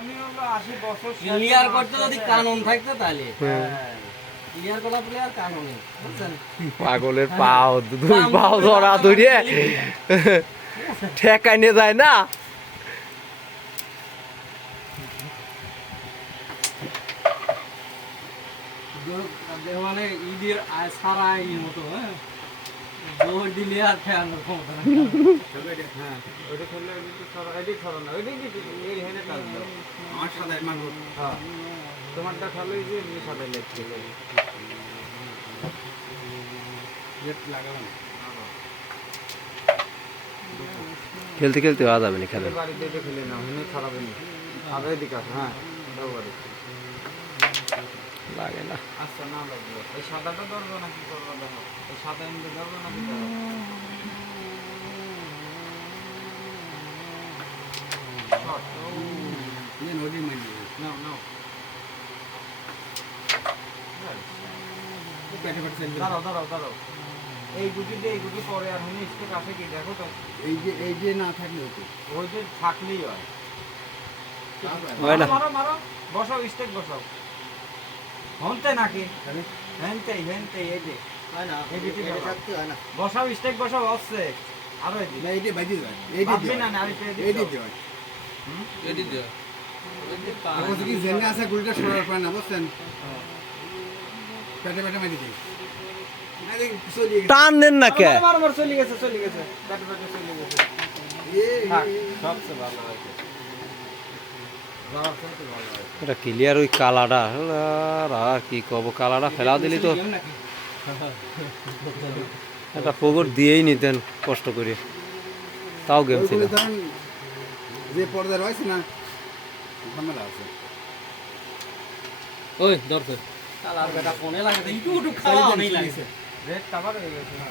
আমি হলো 80 বছর ক্লিয়ার করতে যদি কানুন থাকতো তাহলে ক্লিয়ার করা প্লেয়ার কানুনে বুঝছেন পাগলের পাও দুই পাও ধরা ধরে ঠেকাই নিয়ে যায় না মানে ঈদের সারা ঈদের মতো হ্যাঁ দৌড় দিলে আর ফেরানোর ক্ষমতা না হ্যাঁ ওইটা খেললে একটু ছড়া এদিক ছড়া না ওইদিক এই হেনে কাজ দাও আমার সাথে মারবো হ্যাঁ তোমারটা খেলো যে এমনি সাথে লেগছে লেফট লাগালাম খেলতে খেলতে হওয়া যাবে না খেলে বাড়িতে এটা খেলে না হেনে খারাপ নেই আগে দিকে আসো হ্যাঁ দাও বাড়ি লাগে না আচ্ছা না লাগবে এই সাদাটা ধরবো না কি করবো দেখো এই সাদা এমনি ধরবো না কি করবো শর্ট ইয়ে নদী মাইন্ড নাও নাও দাঁড়াও দাঁড়াও দাঁড়াও এই গুটি দিয়ে এই গুটি পরে আর হুনি স্টেক আসে কি দেখো তো এই যে না থাকলে হতো ওই যে থাকলেই হয় মারো মারো বসাও স্টেক বসাও হনতে নাকি হেনতে হেনতে এই যে হয় না এই বিটি থাকতে হয় না বসাও স্টেক বসাও হচ্ছে আরো এই না এইটা বাজি যায় এইটা দিও না না এইটা দিও এডি দিও ওই কি জেনে আছে গুলিটা সরার পায় না বুঝছেন পেটে পেটে মারি দিই টান দেন না কে মার মার চলে গেছে পেটে পেটে চলে গেছে থাক সবচেয়ে ভালো হয়েছে এটা ক্লিয়ার ওই কালাটা আর কি কব কালাটা ফেলা দিলি তো একটা পুকুর দিয়েই নিতেন কষ্ট করে তাও গেম ছিল যে পর্দা রয়েছে না ঝামেলা আছে ওই দরকার কালার বেটা কোনে লাগে ইউটিউব খাওয়া নেই লাগে রেড কভার হয়ে গেছে না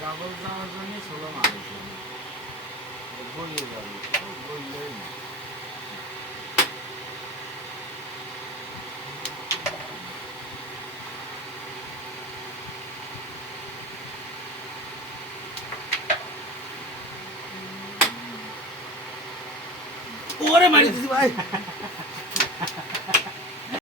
ডাবল যাওয়ার জন্য 16 মারিছে বলিয়ে যাবে বললেই না ওরে মারি দিছি ভাই